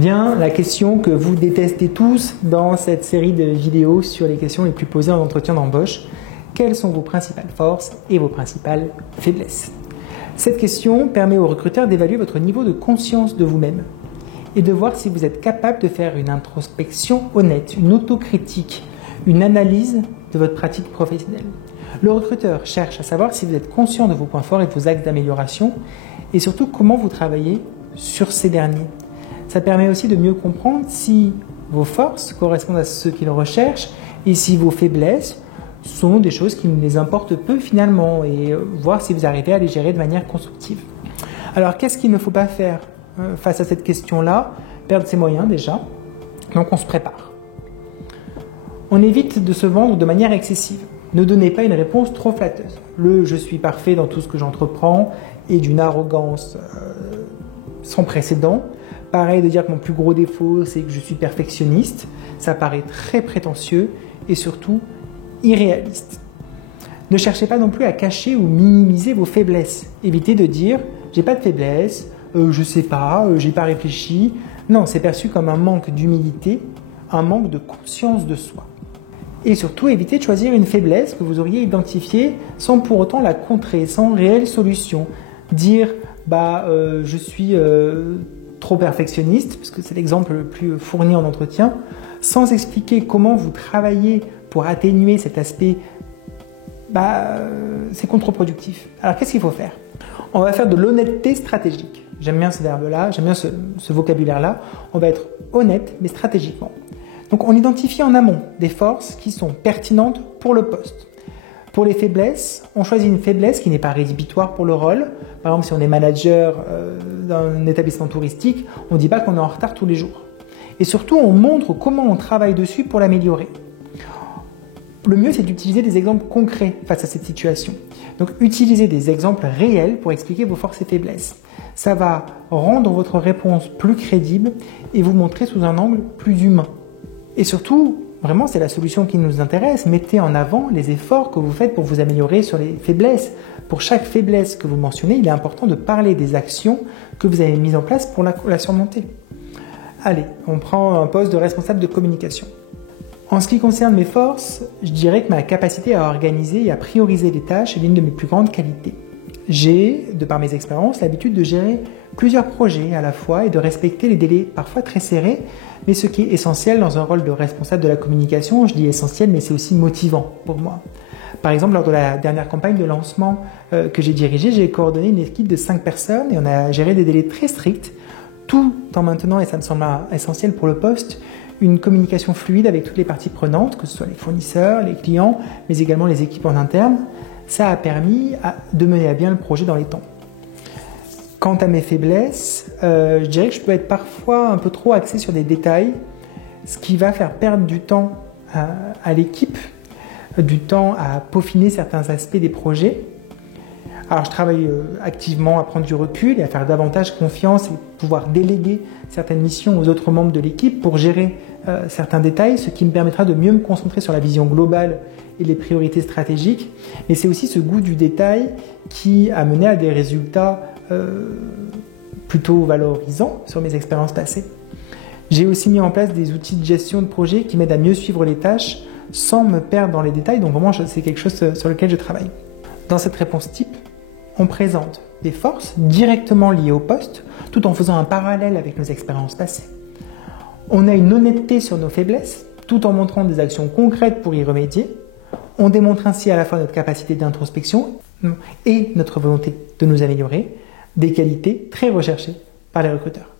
Vient la question que vous détestez tous dans cette série de vidéos sur les questions les plus posées en entretien d'embauche. Quelles sont vos principales forces et vos principales faiblesses? Cette question permet aux recruteurs d'évaluer votre niveau de conscience de vous-même et de voir si vous êtes capable de faire une introspection honnête, une autocritique, une analyse de votre pratique professionnelle. Le recruteur cherche à savoir si vous êtes conscient de vos points forts et de vos axes d'amélioration et surtout comment vous travaillez sur ces derniers. Ça permet aussi de mieux comprendre si vos forces correspondent à ce qu'ils recherchent et si vos faiblesses sont des choses qui les importent peu finalement et voir si vous arrivez à les gérer de manière constructive. Alors qu'est-ce qu'il ne faut pas faire face à cette question-là? Perdre ses moyens déjà, donc on se prépare. On évite de se vendre de manière excessive. Ne donnez pas une réponse trop flatteuse. Le « je suis parfait dans tout ce que j'entreprends » est d'une arrogance sans précédent. Pareil de dire que mon plus gros défaut, c'est que je suis perfectionniste. Ça paraît très prétentieux et surtout irréaliste. Ne cherchez pas non plus à cacher ou minimiser vos faiblesses. Évitez de dire « j'ai pas de faiblesse, je sais pas, j'ai pas réfléchi ». Non, c'est perçu comme un manque d'humilité, un manque de conscience de soi. Et surtout, évitez de choisir une faiblesse que vous auriez identifiée sans pour autant la contrer, sans réelle solution. Dire je suis trop perfectionniste, parce que c'est l'exemple le plus fourni en entretien, sans expliquer comment vous travaillez pour atténuer cet aspect, c'est contre-productif. Alors qu'est-ce qu'il faut faire? On va faire de l'honnêteté stratégique. J'aime bien ce verbe-là, j'aime bien ce vocabulaire-là. On va être honnête, mais stratégiquement. Donc on identifie en amont des forces qui sont pertinentes pour le poste. Pour les faiblesses, on choisit une faiblesse qui n'est pas rédhibitoire pour le rôle. Par exemple, si on est manager d'un établissement touristique, on ne dit pas qu'on est en retard tous les jours. Et surtout, on montre comment on travaille dessus pour l'améliorer. Le mieux, c'est d'utiliser des exemples concrets face à cette situation. Donc, utilisez des exemples réels pour expliquer vos forces et faiblesses. Ça va rendre votre réponse plus crédible et vous montrer sous un angle plus humain. Et surtout, vraiment, c'est la solution qui nous intéresse. Mettez en avant les efforts que vous faites pour vous améliorer sur les faiblesses. Pour chaque faiblesse que vous mentionnez, il est important de parler des actions que vous avez mises en place pour la surmonter. Allez, on prend un poste de responsable de communication. En ce qui concerne mes forces, je dirais que ma capacité à organiser et à prioriser les tâches est l'une de mes plus grandes qualités. J'ai, de par mes expériences, l'habitude de gérer plusieurs projets à la fois et de respecter les délais parfois très serrés, mais ce qui est essentiel dans un rôle de responsable de la communication, je dis essentiel, mais c'est aussi motivant pour moi. Par exemple, lors de la dernière campagne de lancement que j'ai dirigée, j'ai coordonné une équipe de 5 personnes et on a géré des délais très stricts, tout en maintenant, et ça me semble essentiel pour le poste, une communication fluide avec toutes les parties prenantes, que ce soit les fournisseurs, les clients, mais également les équipes en interne. Ça a permis de mener à bien le projet dans les temps. Quant à mes faiblesses, je dirais que je peux être parfois un peu trop axé sur des détails, ce qui va faire perdre du temps à l'équipe, du temps à peaufiner certains aspects des projets. Alors je travaille activement à prendre du recul et à faire davantage confiance et pouvoir déléguer certaines missions aux autres membres de l'équipe pour gérer certains détails, ce qui me permettra de mieux me concentrer sur la vision globale et les priorités stratégiques. Mais c'est aussi ce goût du détail qui a mené à des résultats plutôt valorisants sur mes expériences passées. J'ai aussi mis en place des outils de gestion de projet qui m'aident à mieux suivre les tâches sans me perdre dans les détails, donc vraiment c'est quelque chose sur lequel je travaille. Dans cette réponse type, on présente des forces directement liées au poste, tout en faisant un parallèle avec nos expériences passées. On a une honnêteté sur nos faiblesses, tout en montrant des actions concrètes pour y remédier. On démontre ainsi à la fois notre capacité d'introspection et notre volonté de nous améliorer, des qualités très recherchées par les recruteurs.